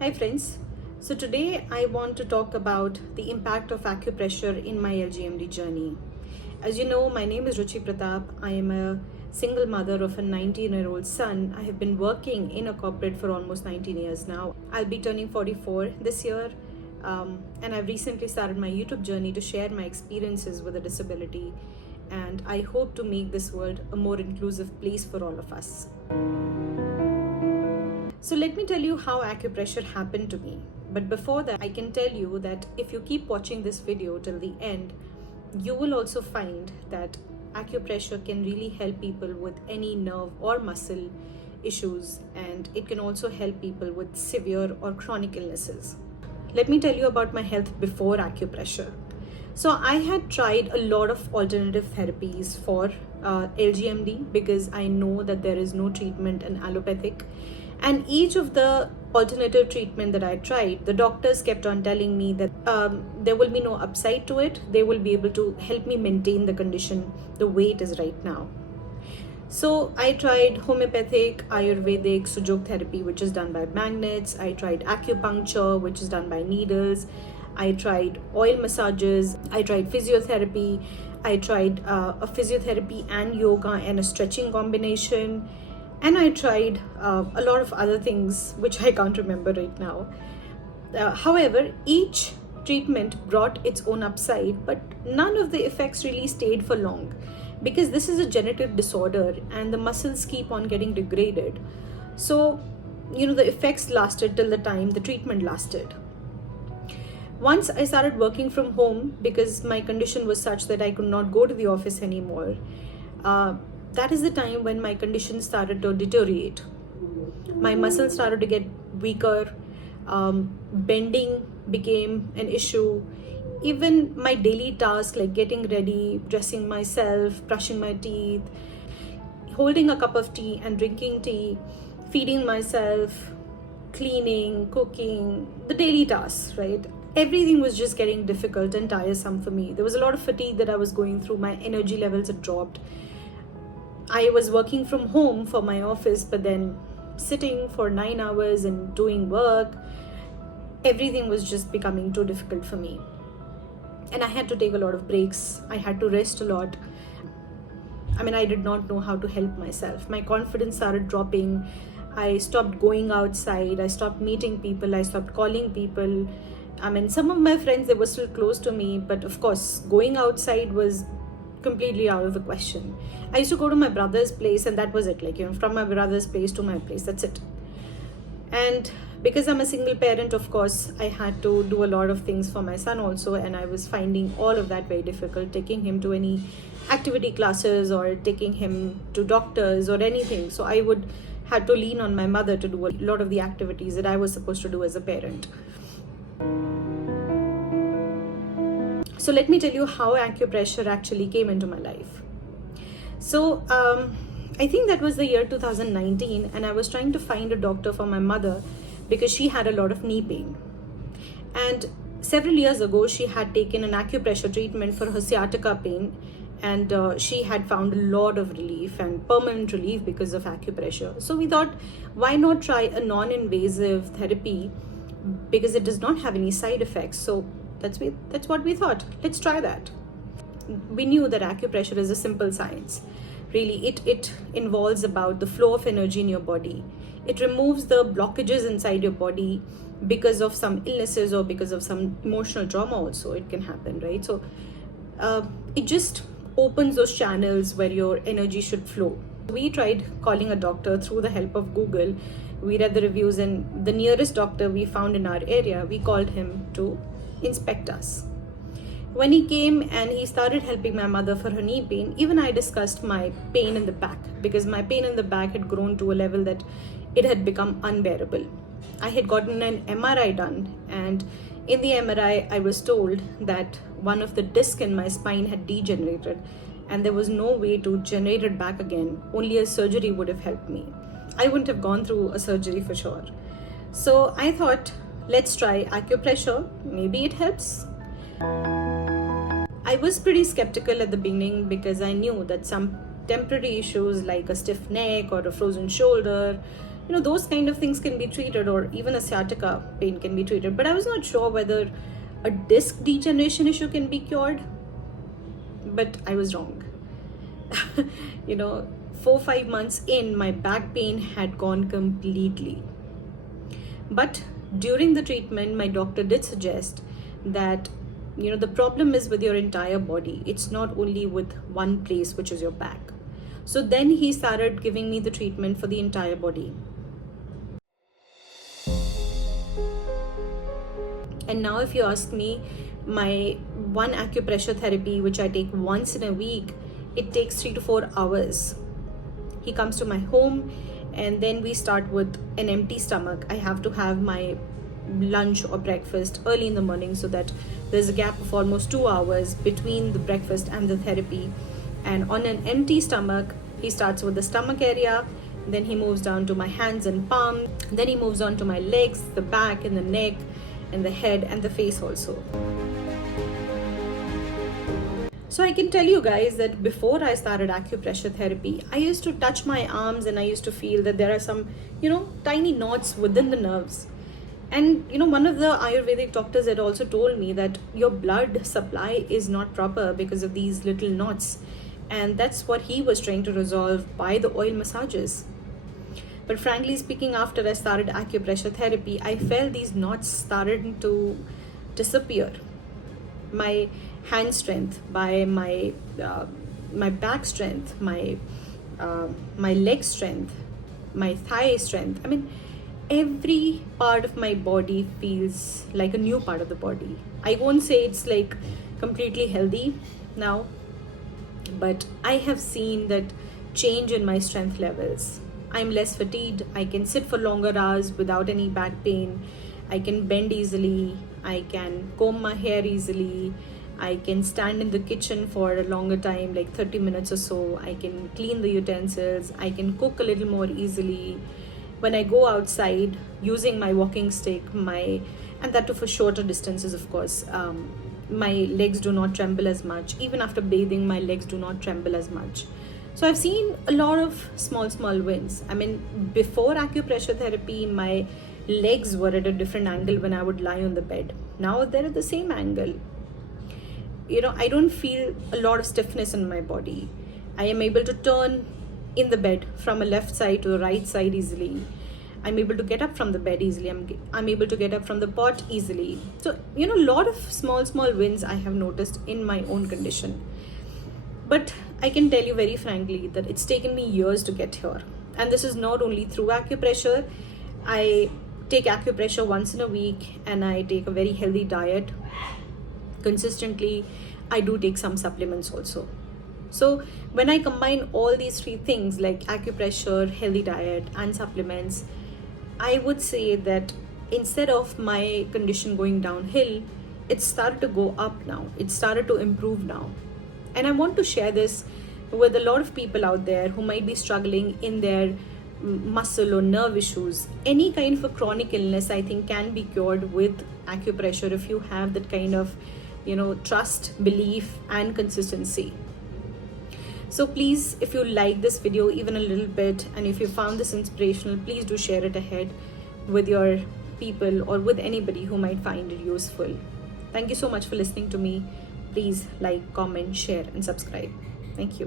Hi friends, so today I want to talk about the impact of acupressure in my LGMD journey. As you know, my name is Ruchi Pratap. I am a single mother of a 19-year-old son. I have been working in a corporate for almost 19 years now. I'll be turning 44 this year, and I've recently started my YouTube journey to share my experiences with a disability, and I hope to make this world a more inclusive place for all of us. So let me tell you how acupressure happened to me. But before that, I can tell you that if you keep watching this video till the end, you will also find that acupressure can really help people with any nerve or muscle issues, and it can also help people with severe or chronic illnesses. Let me tell you about my health before acupressure. So I had tried a lot of alternative therapies for LGMD because I know that there is no treatment in allopathic. And each of the alternative treatment that I tried, the doctors kept on telling me that there will be no upside to it. They will be able to help me maintain the condition the way it is right now. So I tried homeopathic, Ayurvedic, Sujok therapy, which is done by magnets. I tried acupuncture, which is done by needles. I tried oil massages. I tried physiotherapy. I tried a physiotherapy and yoga and a stretching combination. And I tried a lot of other things which I can't remember right now. However, each treatment brought its own upside, but none of the effects really stayed for long because this is a genetic disorder and the muscles keep on getting degraded. So, the effects lasted till the time the treatment lasted. Once I started working from home because my condition was such that I could not go to the office anymore. That is the time when my condition started to deteriorate. My muscles started to get weaker. Bending became an issue. Even my daily tasks like getting ready, dressing myself, brushing my teeth, holding a cup of tea and drinking tea, feeding myself, cleaning, cooking, the daily tasks, right? Everything was just getting difficult and tiresome for me. There was a lot of fatigue that I was going through. My energy levels had dropped. I was working from home for my office, but then sitting for 9 hours and doing work, everything was just becoming too difficult for me. And I had to take a lot of breaks. I had to rest a lot. I did not know how to help myself. My confidence started dropping. I stopped going outside. I stopped meeting people. I stopped calling people. Some of my friends, they were still close to me, but of course, going outside was completely out of the question. I used to go to my brother's place and that was it, from my brother's place to my place, that's it. And because I'm a single parent, of course, I had to do a lot of things for my son also, and I was finding all of that very difficult, taking him to any activity classes or taking him to doctors or anything. So I would have to lean on my mother to do a lot of the activities that I was supposed to do as a parent. So let me tell you how acupressure actually came into my life. So I think that was the year 2019, and I was trying to find a doctor for my mother because she had a lot of knee pain. And several years ago, she had taken an acupressure treatment for her sciatica pain, and she had found a lot of relief and permanent relief because of acupressure. So we thought, why not try a non-invasive therapy because it does not have any side effects. So that's what we thought. Let's try that. We knew that acupressure is a simple science. Really, it involves about the flow of energy in your body. It removes the blockages inside your body because of some illnesses or because of some emotional trauma also. It can happen, right? So it just opens those channels where your energy should flow. We tried calling a doctor through the help of Google. We read the reviews, and the nearest doctor we found in our area, we called him to inspect us. When he came and he started helping my mother for her knee pain, even I discussed my pain in the back because my pain in the back had grown to a level that it had become unbearable. I had gotten an MRI done, and in the MRI I was told that one of the discs in my spine had degenerated and there was no way to generate it back again. Only a surgery would have helped me. I wouldn't have gone through a surgery for sure. So I thought, let's try acupressure. Maybe it helps. I was pretty skeptical at the beginning because I knew that some temporary issues like a stiff neck or a frozen shoulder those kind of things can be treated, or even a sciatica pain can be treated. But I was not sure whether a disc degeneration issue can be cured, but I was wrong. 4-5 months in, my back pain had gone completely. But during the treatment, my doctor did suggest that the problem is with your entire body. It's not only with one place, which is your back. So then he started giving me the treatment for the entire body. And now if you ask me, my one acupressure therapy, which I take once in a week, it takes 3 to 4 hours. He comes to my home, and then we start with an empty stomach. I have to have my lunch or breakfast early in the morning, so that there's a gap of almost 2 hours between the breakfast and the therapy. And on an empty stomach, he starts with the stomach area, then he moves down to my hands and palm, then he moves on to my legs, the back and the neck and the head and the face also. So I can tell you guys that before I started acupressure therapy, I used to touch my arms and I used to feel that there are some, tiny knots within the nerves. And, one of the Ayurvedic doctors had also told me that your blood supply is not proper because of these little knots. And that's what he was trying to resolve by the oil massages. But frankly speaking, after I started acupressure therapy, I felt these knots started to disappear. My hand strength, by my back strength, my leg strength, my thigh strength. I mean, every part of my body feels like a new part of the body. I won't say it's like completely healthy now, but I have seen that change in my strength levels. I'm less fatigued. I can sit for longer hours without any back pain. I can bend easily. I can comb my hair easily. I can stand in the kitchen for a longer time, like 30 minutes or so. I can clean the utensils. I can cook a little more easily. When I go outside using my walking stick, and that too for shorter distances, of course, my legs do not tremble as much. Even after bathing, my legs do not tremble as much. So I've seen a lot of small wins. I mean, before acupressure therapy, my legs were at a different angle when I would lie on the bed. Now they're at the same angle. I don't feel a lot of stiffness in my body. I am able to turn in the bed from a left side to the right side easily. I'm able to get up from the bed easily. I'm able to get up from the pot easily. So, a lot of small wins I have noticed in my own condition. But I can tell you very frankly that it's taken me years to get here. And this is not only through acupressure. I take acupressure once in a week, and I take a very healthy diet consistently. I do take some supplements also. So when I combine all these three things, like acupressure, healthy diet and supplements, I would say that instead of my condition going downhill, it started to go up now. It started to improve now. And I want to share this with a lot of people out there who might be struggling in their muscle or nerve issues. Any kind of a chronic illness, I think, can be cured with acupressure if you have that kind of, trust, belief and consistency. So please, if you like this video even a little bit, and if you found this inspirational, please do share it ahead with your people or with anybody who might find it useful. Thank you so much for listening to me. Please like, comment, share and subscribe. Thank you.